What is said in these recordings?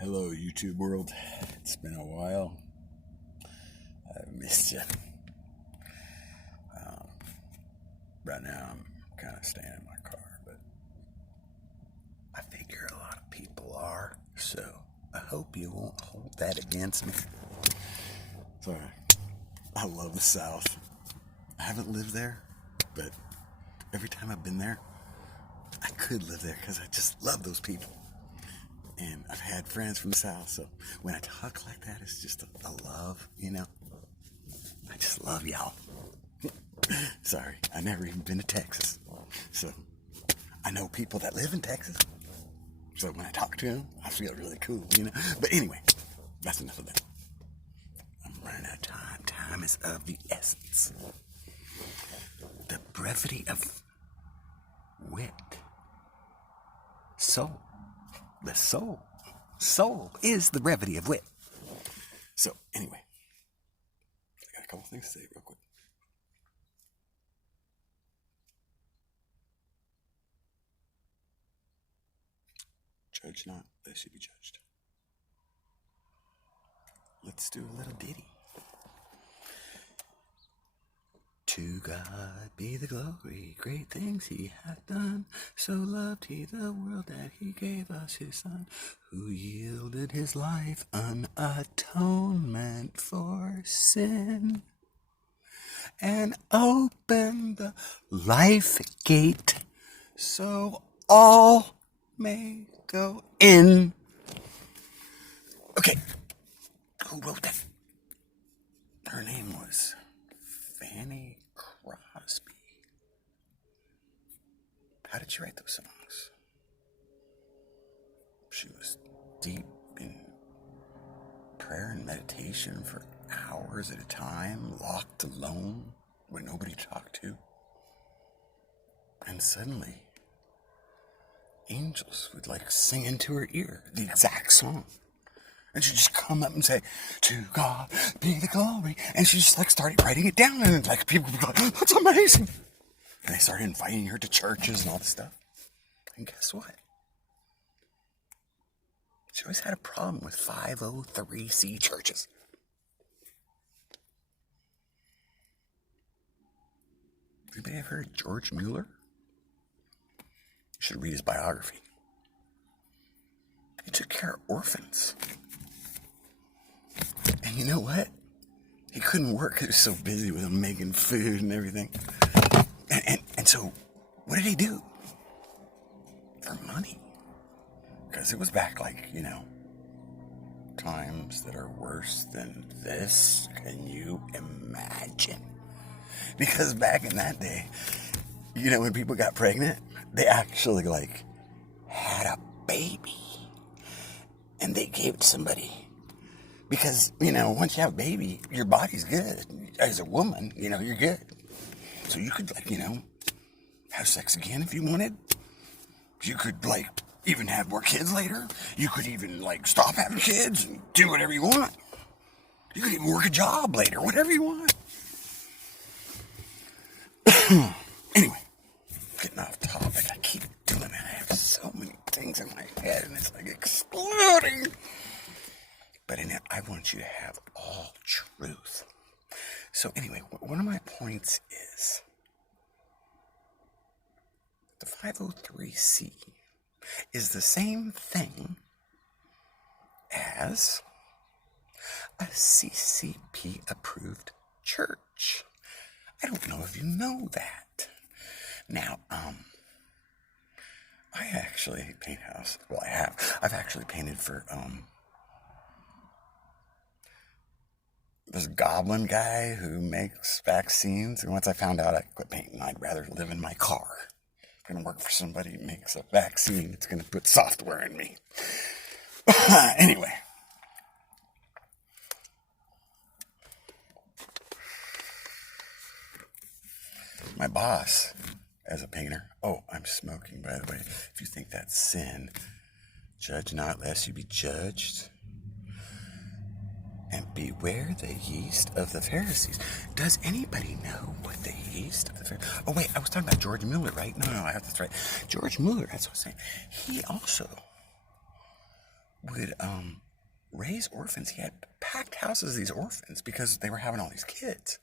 Hello, YouTube world. It's been a while. I've missed you. Right now, I'm kind of staying in my car, but I figure a lot of people are, so I hope you won't hold that against me. Sorry. I love the South. I haven't lived there, but every time I've been there, I could live there because I just love those people. And I've had friends from the South, so when I talk like that, it's just a love, you know? I just love y'all. Sorry, I've never even been to Texas. So, I know people that live in Texas. So when I talk to them, I feel really cool, you know? But anyway, that's enough of that. I'm running out of time. Time is of the essence. The brevity of wit. Soul. The soul. Soul is the brevity of wit. So, anyway. I got a couple things to say real quick. Judge not, lest you be judged. Let's do a little ditty. To God be the glory, great things he hath done. So loved he the world that he gave us his Son, who yielded his life an atonement for sin, and opened the life gate so all may go in. Okay, who wrote that? Her name was Fanny Crosby. How did she write those songs? She was deep in prayer and meditation for hours at a time, locked alone where nobody talked to. And suddenly, angels would sing into her ear the exact song. And she'd just come up and say, to God be the glory. And she just started writing it down. And people would be like, that's amazing. And they started inviting her to churches and all this stuff. And guess what? She always had a problem with 503c churches. Anybody ever heard of George Mueller? You should read his biography. He took care of orphans. And you know what? He couldn't work because he was so busy with them making food and everything. And so, what did he do? For money. Because it was back times that are worse than this. Can you imagine? Because back in that day, when people got pregnant, they actually had a baby. And they gave it to somebody. Because, once you have a baby, your body's good. As a woman, you're good. So you could, have sex again if you wanted. You could, even have more kids later. You could even, stop having kids and do whatever you want. You could even work a job later, whatever you want. Anyway, getting off topic. I keep doing that. I have so many things in my head, and it's exploding. But in it, I want you to have all truth. So anyway, one of my points is the 503c is the same thing as a CCP Approved Church. I don't know if you know that. Now, I actually paint houses. Well, I have. I've actually painted for, this Goblin guy who makes vaccines. And once I found out I quit painting, I'd rather live in my car. I'm going to work for somebody who makes a vaccine that's going to put software in me. Anyway. My boss, as a painter, I'm smoking, by the way. If you think that's sin, judge not lest you be judged. And beware the yeast of the Pharisees. Does anybody know what the yeast of the Pharisees? Oh, wait, I was talking about George Mueller, right? No, that's right. George Mueller, that's what I was saying. He also would raise orphans. He had packed houses of these orphans because they were having all these kids.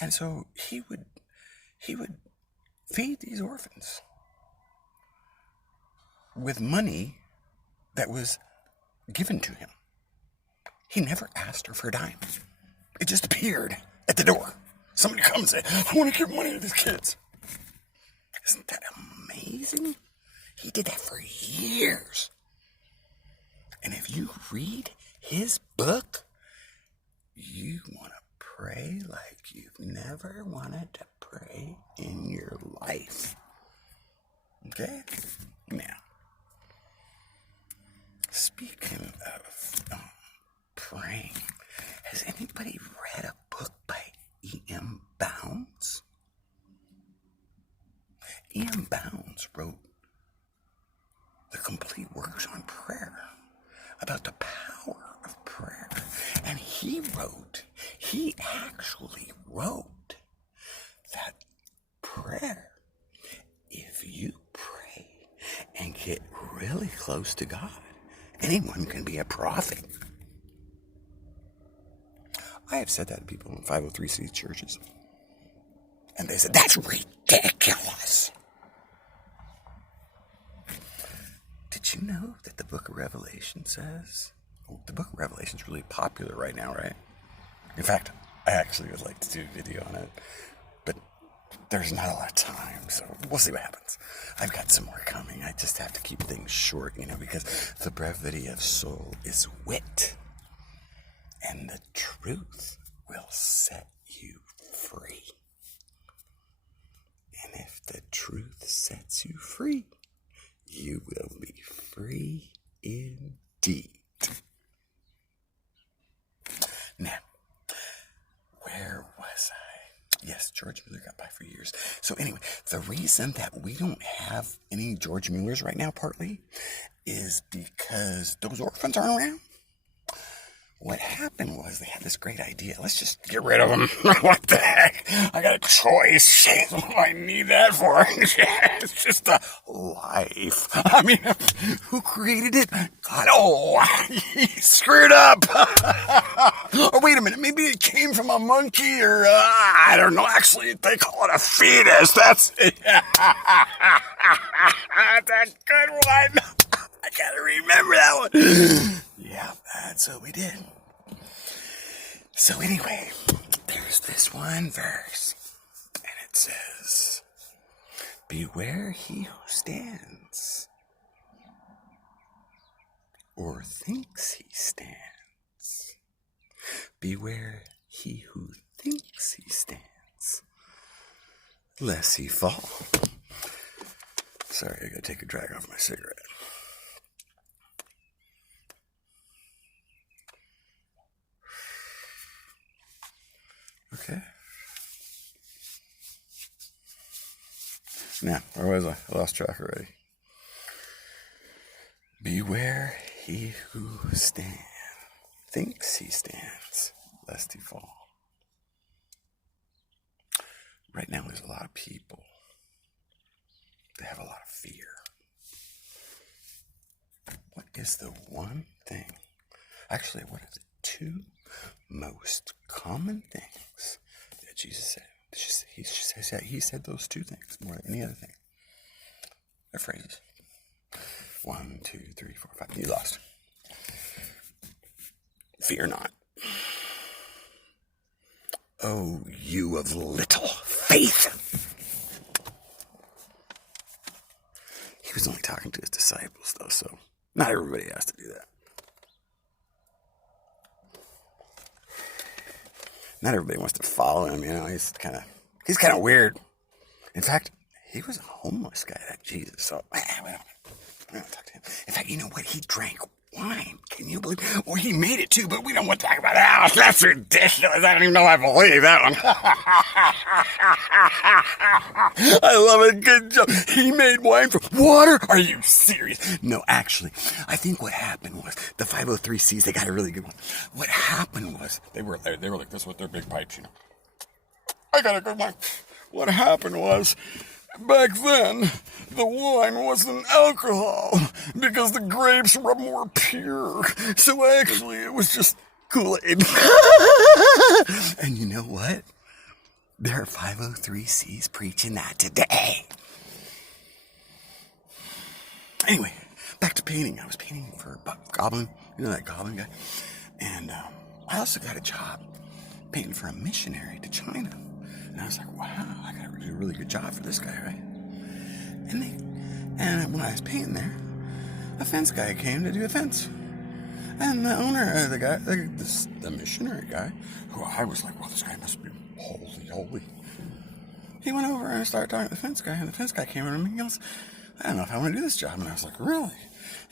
And so he would feed these orphans with money that was given to him. He never asked her for a dime. It just appeared at the door. Somebody comes and says, I want to give money to these kids. Isn't that amazing? He did that for years. And if you read his book, you want to pray like you've never wanted to pray in your life. Okay? Now, speaking of praying, has anybody read a book by E.M. Bounds? E.M. Bounds wrote The Complete Works on Prayer, about the power of prayer. And he actually wrote that prayer, if you pray and get really close to God, anyone can be a prophet. I have said that to people in 503c churches. And they said, that's ridiculous. Did you know that the book of Revelation says, the book of Revelation is really popular right now, right? In fact, I actually would like to do a video on it, but there's not a lot of time, so we'll see what happens. I've got some more coming. I just have to keep things short, because the brevity of soul is wit, and the truth will set you free. And if the truth sets you free, you will be free indeed. Now, where was I? Yes, George Mueller got by for years. So anyway, the reason that we don't have any George Muellers right now, partly, is because those orphans aren't around. What happened was they had this great idea. Let's just get rid of them. What the heck? I got a choice. What do I need that for? It's just a life. I mean, who created it? God, he screwed up. Or wait a minute, maybe it came from a monkey or, I don't know. Actually, they call it a fetus. That's it. That's a good one. I gotta remember that one. Yeah, that's what we did. So anyway, there's this one verse, and it says, beware he who stands, or thinks he stands. Beware he who thinks he stands, lest he fall. Sorry, I gotta take a drag off my cigarette. Okay. Now, where was I? I lost track already. Beware he who thinks he stands, lest he fall. Right now, there's a lot of people that have a lot of fear. What is the one thing? Actually, what are the two most common things that Jesus said? He said those two things more than any other thing. They're phrases. 1, 2, 3, 4, 5. You lost. Fear not. Oh, you of little faith. He was only talking to his disciples, though, so not everybody has to do that. Not everybody wants to follow him, he's kind of weird. In fact, he was a homeless guy, that Jesus, so we don't talk to him. In fact, you know what? He drank wine. Can you believe? Or he made it too, but we don't want to talk about that. That's ridiculous. I don't even know I believe that one. I love it. Good job. He made wine from water? Are you serious? No, actually, I think what happened was the 503Cs, they got a really good one. What happened was they were like this with their big pipes, I got a good one. What happened was Back then, the wine wasn't alcohol because the grapes were more pure. So actually, it was just Kool-Aid. And you know what? There are 503Cs preaching that today. Anyway, back to painting. I was painting for Goblin, you know that Goblin guy? And I also got a job painting for a missionary to China. And I was like, wow, I got to do a really good job for this guy, right? And when I was painting there, a fence guy came to do a fence. And the owner, the missionary guy, who I was like, well, this guy must be holy. He went over and started talking to the fence guy, and the fence guy came over to me and he goes, I don't know if I want to do this job. And I was like, really?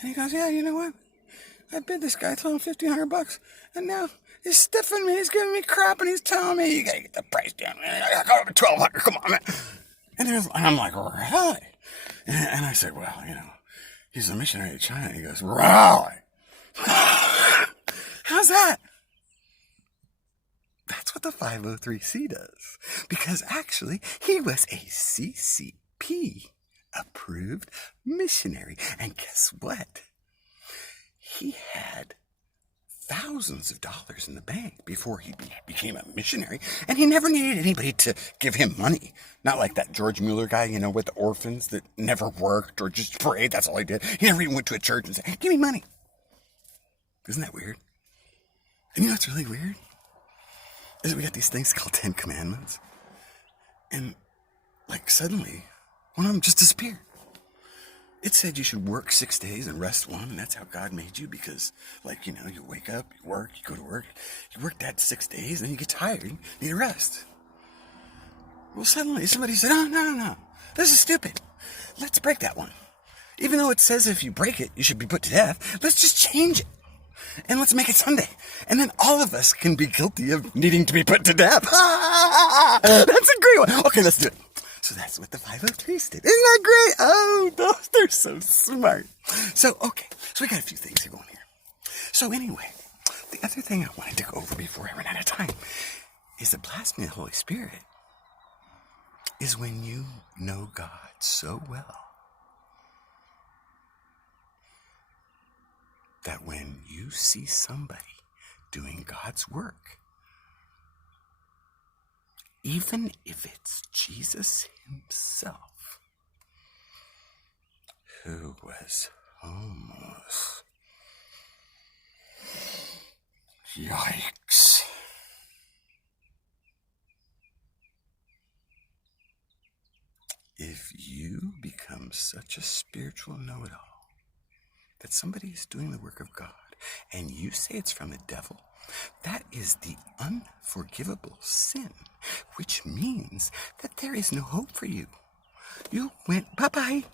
And he goes, yeah, you know what? I bid this guy, told him $1,500, and now he's stiffing me, he's giving me crap, and he's telling me, you gotta get the price down. I got over $1,200, come on, man. And I'm like, really? And I said, well, you know, he's a missionary to China. And he goes, really? How's that? That's what the 503C does. Because actually, he was a CCP Approved Missionary. And guess what? He had thousands of dollars in the bank before he became a missionary, and he never needed anybody to give him money. Not like that George Mueller guy, you know, with the orphans that never worked or just prayed. That's all he did. He never even went to a church and said, hey, give me money. Isn't that weird? And you know what's really weird? Is that we got these things called 10 Commandments. And, like, suddenly, one of them just disappeared. It said you should work 6 days and rest one, and that's how God made you, because, like, you know, you wake up, you work, you go to work, you work that 6 days, and then you get tired, you need a rest. Well, suddenly somebody said, oh, no, this is stupid. Let's break that one. Even though it says if you break it, you should be put to death, let's just change it. And let's make it Sunday. And then all of us can be guilty of needing to be put to death. That's a great one. Okay, let's do it. So that's what the 503s did. Isn't that great? Oh, they're so smart. So, okay. So we got a few things going here. So anyway, the other thing I wanted to go over before I run out of time is the blasphemy of the Holy Spirit is when you know God so well that when you see somebody doing God's work, even if it's Jesus himself, who was homeless. Yikes. If you become such a spiritual know-it-all that somebody is doing the work of God and you say it's from the devil, that is the unforgivable sin, which means that there is no hope for you. You went bye-bye.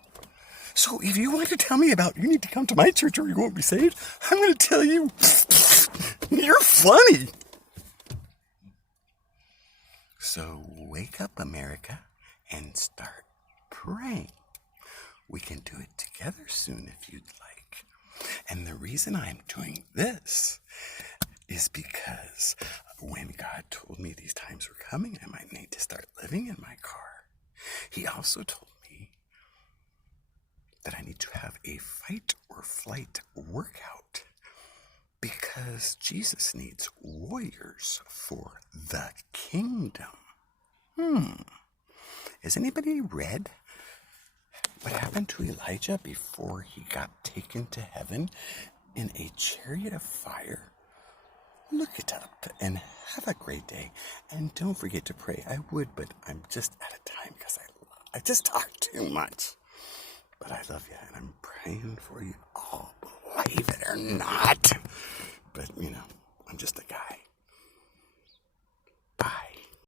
So if you want to tell me about you need to come to my church or you won't be saved, I'm going to tell you, you're funny. So wake up, America, and start praying. We can do it together soon if you'd like. And the reason I'm doing this is because when God told me these times were coming, I might need to start living in my car. He also told me that I need to have a fight or flight workout because Jesus needs warriors for the kingdom. Has anybody read what happened to Elijah before he got taken to heaven in a chariot of fire? Look it up and have a great day. And don't forget to pray. I would, but I'm just out of time because I just talk too much. But I love you and I'm praying for you all, believe it or not. But, you know.